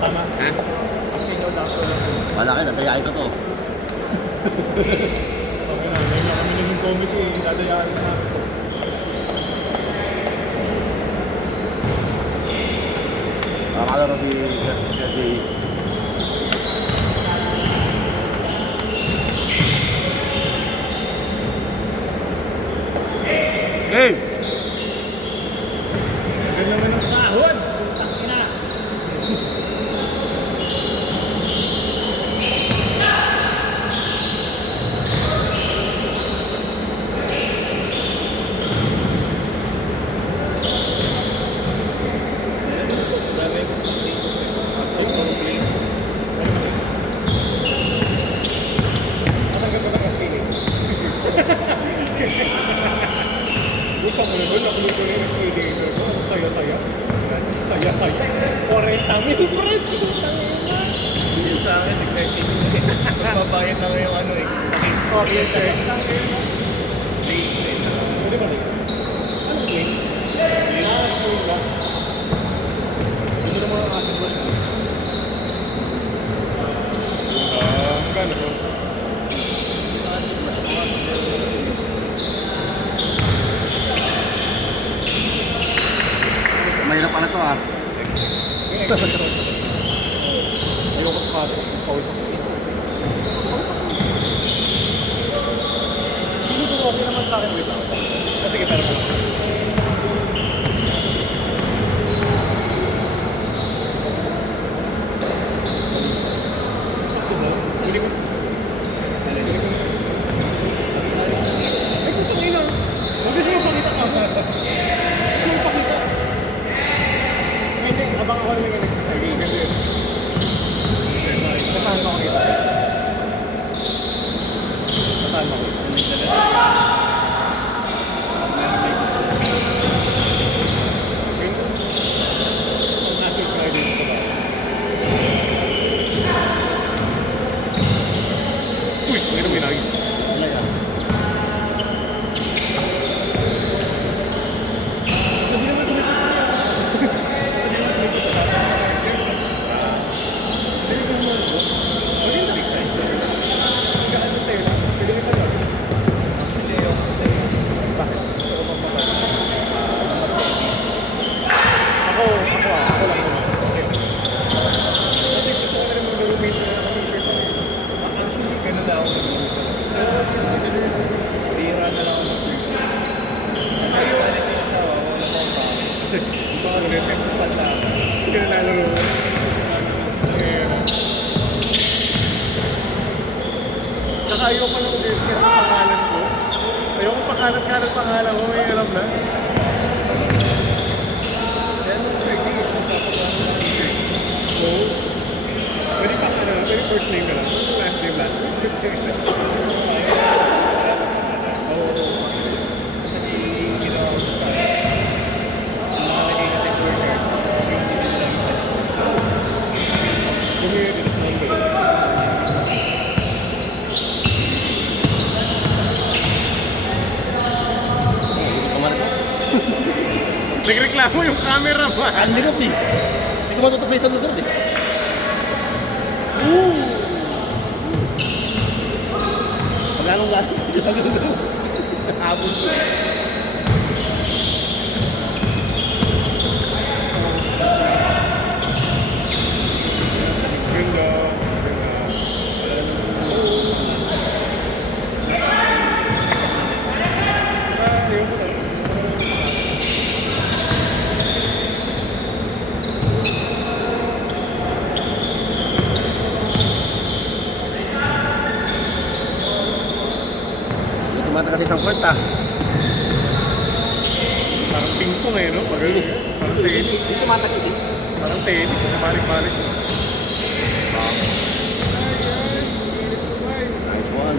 Tama. Ha? Sino dapat na po? Malaki, natayain ko to. Okay na, ngayon lang kami naging committee, dadayaan na namin po. Nakakalaro si Sergey. Hey! Ganyan naman ang sahod! Putang ina! Ikaw mo naman, nakulit ko rin yung radiator ko. Ang saya-saya. Saya-saya. 40,000. Yung sa akin, nag-message mo eh. Magbabayad na yung ano eh. Okay, sir. Late. Pwede ba rin? Ano ba rin? School ba? Hindi naman ang asin ba? Magkano po? Mahirap pala to ah. Ayoko sa pati. Pawis ako. Pawis ako. Hindi ko okay naman sa akin. Wait lang. Kasi kita naman. Sakto ba? Hindi ko. Ay, puto ngayon ah. Huwag kasi mapakita ka. Ano mapakita? Hindi, abang ako naman yung next time. Kasi kasama ko kayo sa akin. Kasama ko sa akin. Happy Friday sa ba? Uy, mayroon may nagis. Talaga. Sabi naman sa ako lang naman. Kasi gusto ko na rin mag-roommate na t-shirt na yun. Actually, gano'n na ako nag-release. Tira na lang ako mag-release. Ayaw na rin yung asawa ko na pang baka. Kasi ito ako rin. Panta. Hindi na nalaro ko. Tsaka ayaw pa lang guys kasi pangalan ko. Ayaw ko pakalat-kalat pangalan ko. May alam na. Then, Sergey, kung tapos ako ng t-shirt. So, pwede pa ka na. Pwede first name ka lang. Last name, last name. Oo. Kasi yung ginawa ko sa akin. Yung nakalagay kasi corner. Yung hindi nila isa. Bumili din sa number. Hindi ko man ito. Nagreklamo yung camera man. Ang likot eh. Hindi ko matutok sa isang lugar eh. Paglalong-lalong sa ginagawa. Habol ko. Ganda. Ayaw ko na. Tumata kasi isang kwenta. Parang ping-pong eh, no? Parang tennis. Hindi tumatakit eh. Parang tennis. Balik-balik. Nice one.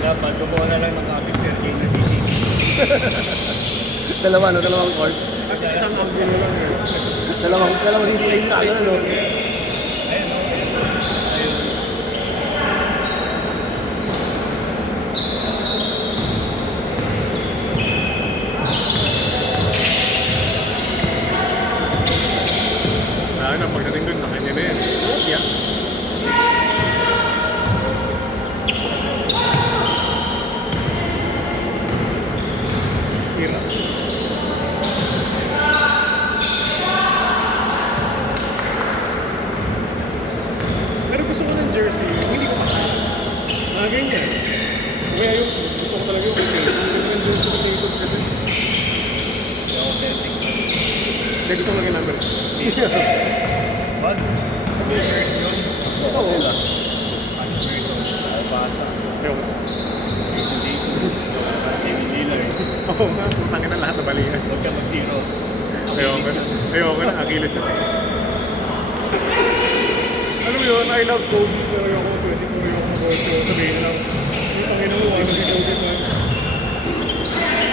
Dapat, gumawa na lang ng Happy Sergey na CCTV. Dalawa, no? Dalawang court. At isang angulo lang eh. Dalawang display sa ano, no? Ayun, no? Ayun. na, pagdating doon, nakanya na yan. Yeah. Hirap. Pero gusto ko ng jersey, hindi ko makaya. Mga ganyan. Kaya yung gusto ko talaga yung okay. Yung jersey ko dito kasi Yung authentic. hindi gusto ko lang yung number. What? Players yun. Oo. Ano ito? Albasa. Ayun. Jason Dayton. David Lillard. Oo nga, putangin na lahat na balihan. Huwag ka mag-zero. Ayoko na, Achilles na. Alam mo yun, I love Kobe, pero ayoko mo pwede kung ayoko mo so sabihin na lang, yung tangin mo, ano si Kobe pa.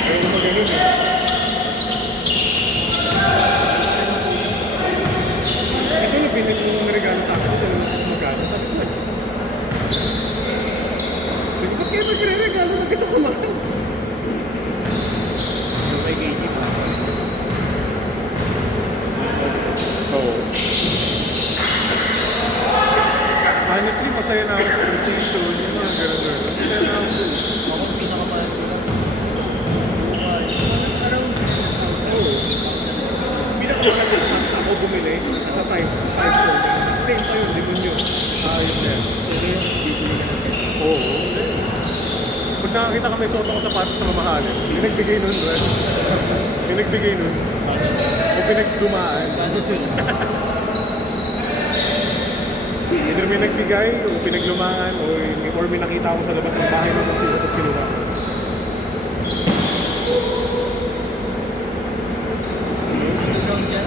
Ayoko mo ganun eh. Ito na pinag mo regalo sa akin, ito na magkano, sabi ko lang. Sabi ko, ba't kayo nagre-regalo? Nagkito ko mahal. Yung may KG pa. Oo. Honestly, masaya na ako sa precision, yung mga gano'n-gano'n. Masaya na ako dun. Ako pinakamahal ko lang. Oo. Pinakamahal ko sa ako bumili, nasa 5 ko. Same pa yun, demonyo. Yun na yan. Oo. Pag nakakita ka may suot ako sapatos na mamahalin, pinagbigay nun, bro. Pinagbigay nun. O pinagdumaan. Either may nagbigay, o pinaglumaan, or may nakita ako sa labas ng bahay ng kung sino, tapos kinuha ko. Discount dyan.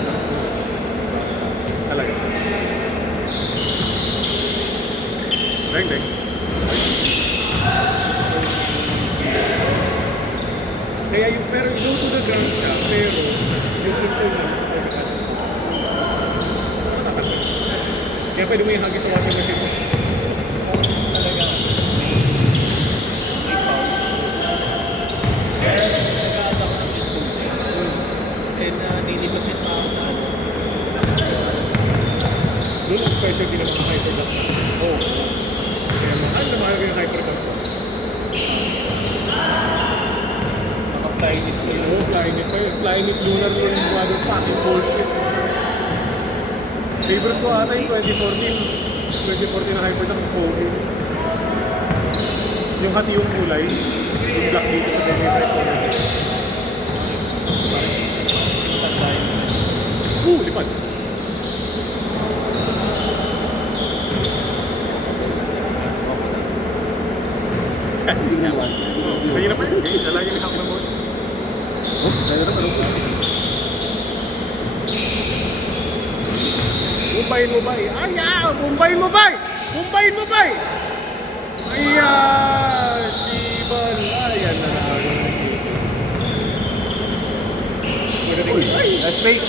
Talaga. Deng. Kaya yung, pero go to the ground siya, pero yung pixel na, kaya pwede mo yung hagis sa washing machine mo. Talaga. May pause. Kaya nag-aata ko ng discount. Kasi naninegosyate pa ako sa ano. Doon ang specialty ng mga hyperlock. Oo. Kaya mahal yung hyperlock. Naka-fly nito. Oo, Flyknit pa yun. Flyknit lunar yung mother fucking bullshit. Favorite ko ata yung 2014 na hyperlock ng Kobe. Yung hati yung kulay, yung black dito sa Kobe hyperlock. Tandaan. Lipad. Hindi naman. Kaya na pa yun. Kaya lagi ni Hawk na mo. Oh, kaya na pala. Bumbayin mo ba? Bumbayin mo ba? Bumbayin mo ba? Sibal. Ayan na lang. Uy, that's fake.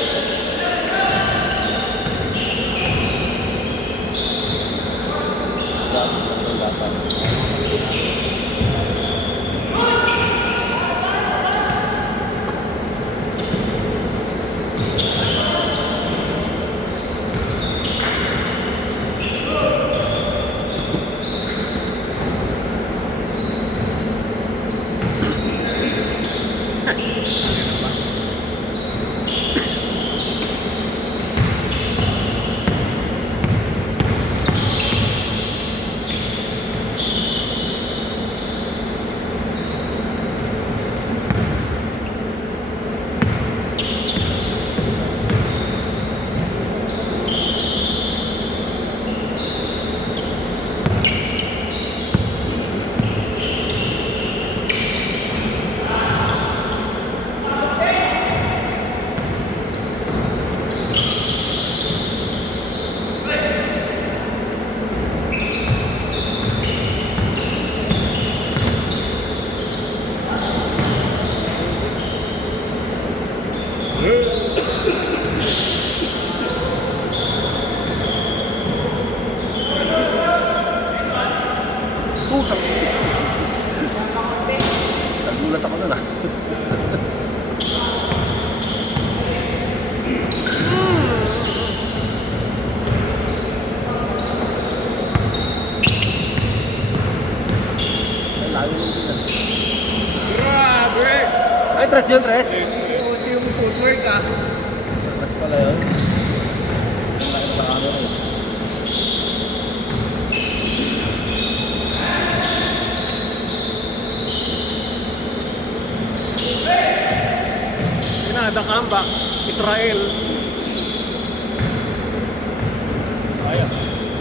yun, Tres. Ito yung footwork ah. Tres pala yun. Ang laki sa camera eh. Pinada comeback, Israel.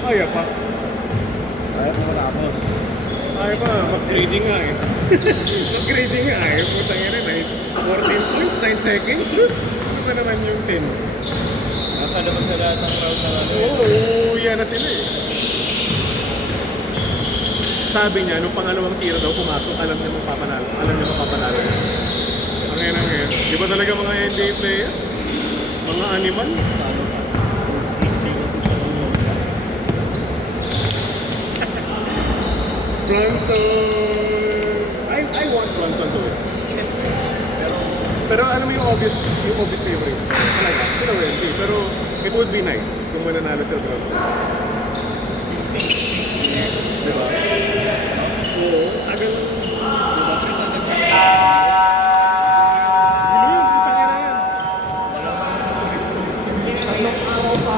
Kaya pa. Kaya mo matapos. Kaya pa, mag-grading nga eh. Mag-grading nga eh. Putang ina na 14 points, 9 seconds. Sus, ano ba naman yung 10? Nasa naman sa lahat ng crowd na ano. Oo, yan na sila eh. Sabi niya, nung pangalawang tiro daw pumasok, alam niya mapapanalo. Alam niya mapapanalo niya. Ang yan. Di ba talaga mga NBA player? Mga animal? Bronson! I want Bronson to win. Pero ano mo yung obvious favorite? Talaga, sila WNT. Pero it would be nice kung mananalo sila Bronson. Di ba? Oo, tagal. Gulo yun, putang ina yan. Tatlong araw pa.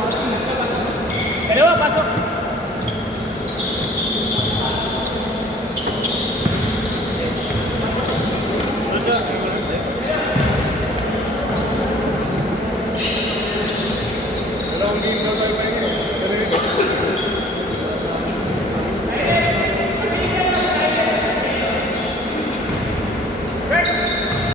Dalawa, pasok.